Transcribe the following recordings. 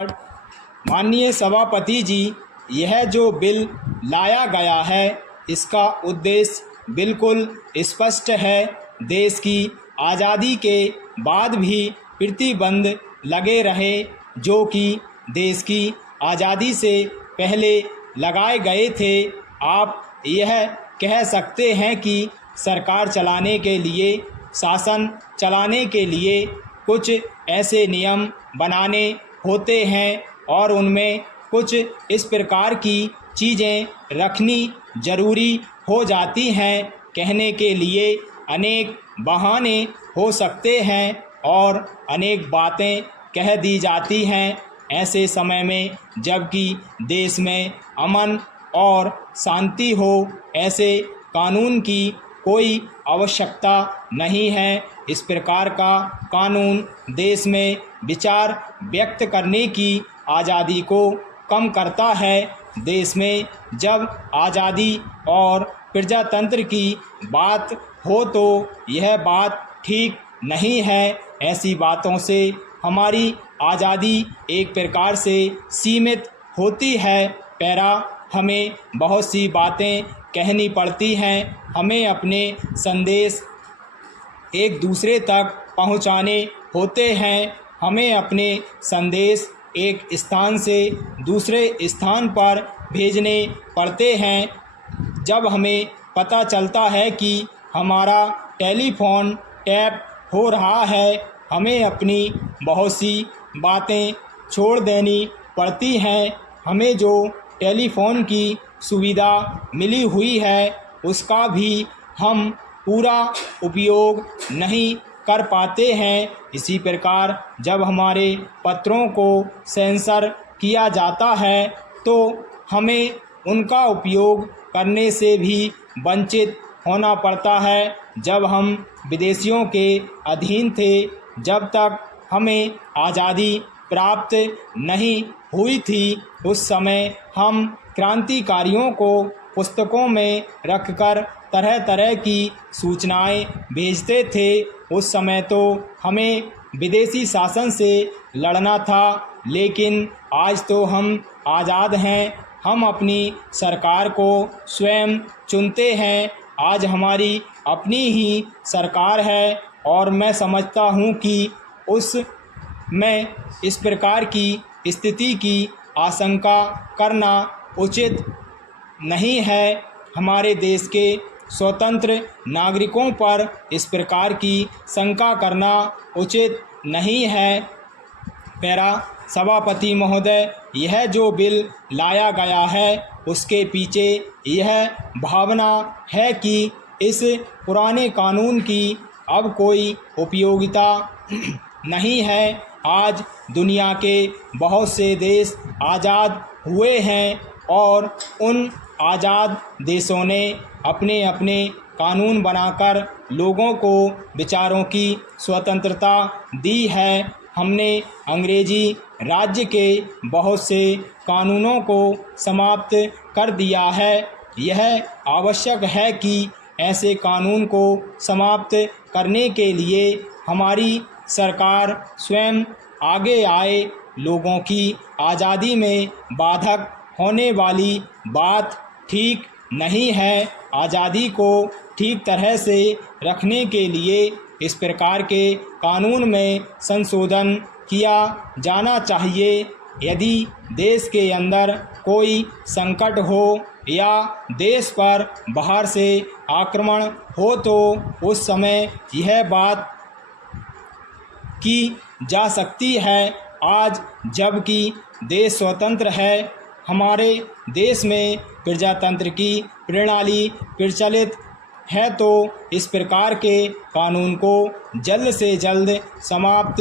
माननीय सभापति जी, यह जो बिल लाया गया है इसका उद्देश्य बिल्कुल स्पष्ट है। देश की आज़ादी के बाद भी प्रतिबंध लगे रहे जो कि देश की आज़ादी से पहले लगाए गए थे। आप यह कह सकते हैं कि सरकार चलाने के लिए, शासन चलाने के लिए कुछ ऐसे नियम बनाने होते हैं और उनमें कुछ इस प्रकार की चीज़ें रखनी ज़रूरी हो जाती हैं। कहने के लिए अनेक बहाने हो सकते हैं और अनेक बातें कह दी जाती हैं। ऐसे समय में जबकि देश में अमन और शांति हो, ऐसे कानून की कोई आवश्यकता नहीं है। इस प्रकार का कानून देश में विचार व्यक्त करने की आज़ादी को कम करता है। देश में जब आज़ादी और प्रजातंत्र की बात हो तो यह बात ठीक नहीं है। ऐसी बातों से हमारी आज़ादी एक प्रकार से सीमित होती है। हमें बहुत सी बातें कहनी पड़ती हैं। हमें अपने संदेश एक दूसरे तक पहुंचाने होते हैं। हमें अपने संदेश एक स्थान से दूसरे स्थान पर भेजने पड़ते हैं। जब हमें पता चलता है कि हमारा टेलीफोन टैप हो रहा है, हमें अपनी बहुत सी बातें छोड़ देनी पड़ती हैं। हमें जो टेलीफोन की सुविधा मिली हुई है उसका भी हम पूरा उपयोग नहीं कर पाते हैं। इसी प्रकार जब हमारे पत्रों को सेंसर किया जाता है तो हमें उनका उपयोग करने से भी वंचित होना पड़ता है। जब हम विदेशियों के अधीन थे, जब तक हमें आज़ादी प्राप्त नहीं हुई थी, उस समय हम क्रांतिकारियों को पुस्तकों में रखकर तरह तरह की सूचनाएं भेजते थे। उस समय तो हमें विदेशी शासन से लड़ना था, लेकिन आज तो हम आज़ाद हैं। हम अपनी सरकार को स्वयं चुनते हैं। आज हमारी अपनी ही सरकार है और मैं समझता हूँ कि उसमें इस प्रकार की स्थिति की आशंका करना उचित नहीं है। हमारे देश के स्वतंत्र नागरिकों पर इस प्रकार की शंका करना उचित नहीं है। सभापति महोदय, यह जो बिल लाया गया है उसके पीछे यह भावना है कि इस पुराने कानून की अब कोई उपयोगिता नहीं है। आज दुनिया के बहुत से देश आज़ाद हुए हैं और उन आज़ाद देशों ने अपने अपने कानून बनाकर लोगों को विचारों की स्वतंत्रता दी है। हमने अंग्रेजी राज्य के बहुत से कानूनों को समाप्त कर दिया है। यह आवश्यक है कि ऐसे कानून को समाप्त करने के लिए हमारी सरकार स्वयं आगे आए। लोगों की आज़ादी में बाधक होने वाली बात ठीक नहीं है। आज़ादी को ठीक तरह से रखने के लिए इस प्रकार के कानून में संशोधन किया जाना चाहिए। यदि देश के अंदर कोई संकट हो या देश पर बाहर से आक्रमण हो तो उस समय यह बात की जा सकती है। आज जबकि देश स्वतंत्र है, हमारे देश में प्रजातंत्र की प्रणाली प्रचलित है, तो इस प्रकार के कानून को जल्द से जल्द समाप्त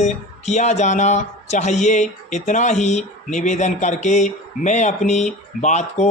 किया जाना चाहिए। इतना ही निवेदन करके मैं अपनी बात को